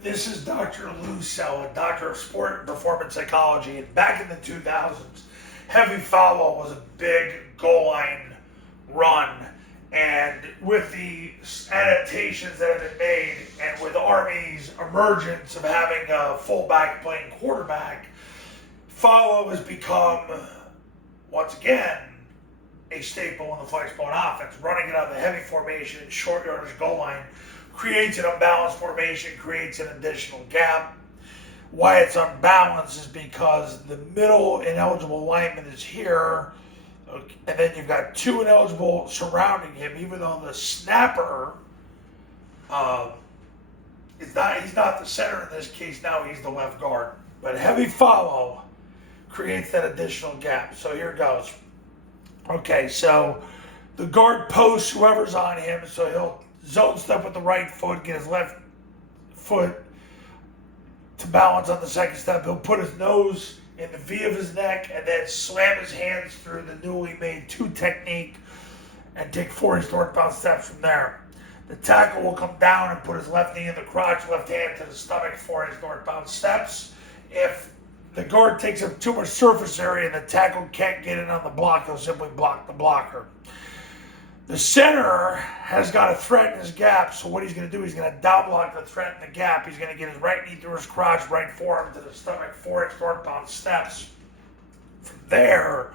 This is Dr. Lou Sell, a doctor of sport and performance psychology. And back in the 2000s, heavy follow was a big goal line run. And with the adaptations that have been made, and with Army's emergence of having a fullback playing quarterback, follow has become, once again, a staple in the Flexbone offense. Running it out of the heavy formation and short yardage goal line creates an unbalanced formation, creates an additional gap. Why it's unbalanced is because the middle ineligible lineman is here, and then you've got two ineligible surrounding him, even though the snapper he's not the center in this case. Now he's the left guard. But heavy follow creates that additional gap. So here it goes. Okay, so the guard posts whoever's on him, so he'll zone step with the right foot, get his left foot to balance on the second step. He'll put his nose in the V of his neck and then slam his hands through the newly made 2 technique and take 4 northbound steps from there. The tackle will come down and put his left knee in the crotch, left hand to the stomach for his northbound steps. If the guard takes up too much surface area and the tackle can't get in on the block, he'll simply block the blocker. The center has got a threat in his gap, so what he's going to do, he's going to down block the threat in the gap. He's going to get his right knee through his crotch, right forearm to the stomach, 4 northbound steps. From there,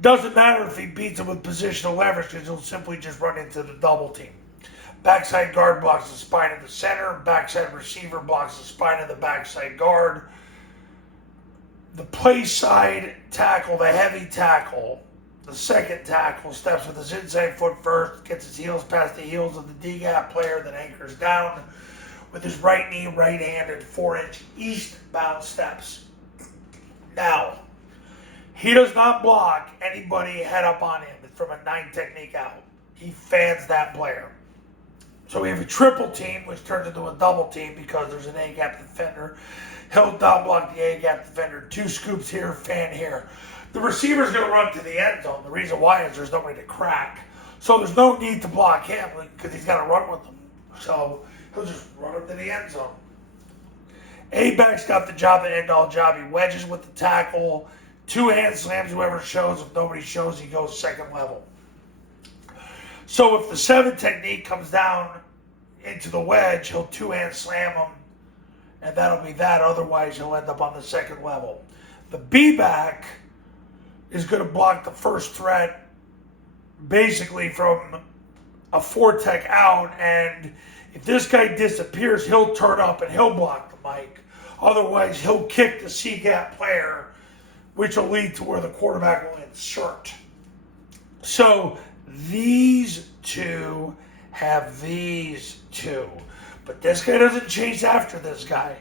doesn't matter if he beats him with positional leverage, because he'll simply just run into the double team. Backside guard blocks the spine of the center. Backside receiver blocks the spine of the backside guard. The play side tackle, the heavy tackle, the second tackle steps with his inside foot first, gets his heels past the heels of the D-gap player, then anchors down with his right knee, right-handed, 4-inch eastbound steps. Now, he does not block anybody head up on him from a 9 technique out. He fans that player. So we have a triple team, which turns into a double team because there's an A-gap defender. He'll down block the A-gap defender, 2 scoops here, fan here. The receiver's going to run to the end zone. The reason why is there's nobody to crack. So there's no need to block him because he's got to run with them. So he'll just run up to the end zone. A-back's got the job to end all job. He wedges with the tackle, 2 hand slams whoever shows. If nobody shows, he goes second level. So if the 7 technique comes down into the wedge, he'll 2 hand slam him, and that'll be that. Otherwise, he'll end up on the second level. The B-back is going to block the first threat basically from a 4 tech out, and if this guy disappears, he'll turn up and he'll block the mic. Otherwise, he'll kick the C-gap player, which will lead to where the quarterback will insert. So these 2 have these 2, but this guy doesn't chase after this guy.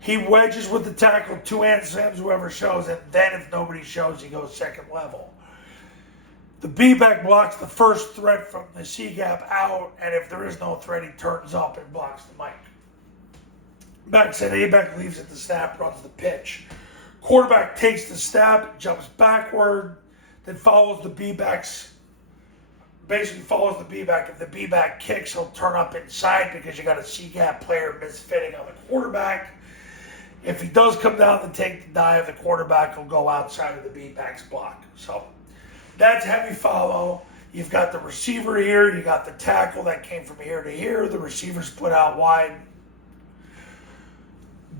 He wedges with the tackle, 2 hand slams whoever shows, and then if nobody shows, he goes second level. The B-back blocks the first threat from the C-gap out, and if there is no threat, he turns up and blocks the mic. Backside A-back leaves at the snap, runs the pitch. Quarterback takes the snap, jumps backward, then follows the B-back's, basically follows the B-back. If the B-back kicks, he'll turn up inside because you got a C-gap player misfitting on the quarterback. If he does come down to take the dive, the quarterback will go outside of the B-back's block. So that's heavy follow. You've got the receiver here. You got the tackle that came from here to here. The receiver split out wide.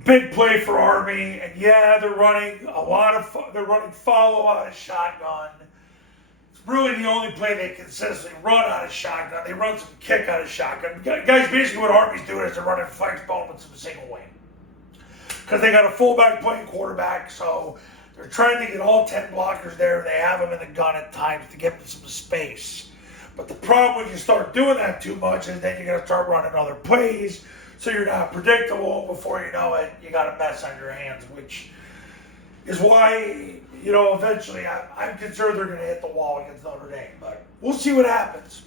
Big play for Army. And yeah, they're running follow out of shotgun. It's really the only play they consistently run out of shotgun. They run some kick out of shotgun. Guys, basically what Army's doing is they're running flexbone with some single wing. Because they got a fullback playing quarterback, so they're trying to get all 10 blockers there. They have them in the gun at times to give them some space. But the problem when you start doing that too much is then you're going to start running other plays, so you're not predictable. Before you know it, you got a mess on your hands, which is why, eventually I'm concerned they're going to hit the wall against Notre Dame. But we'll see what happens.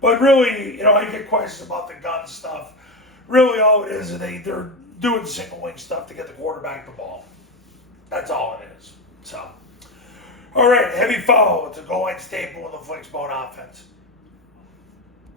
But really, I get questions about the gun stuff. Really all it is they're doing single wing stuff to get the quarterback the ball. That's all it is. So, all right, heavy follow. It's a goal line staple in the Flexbone offense.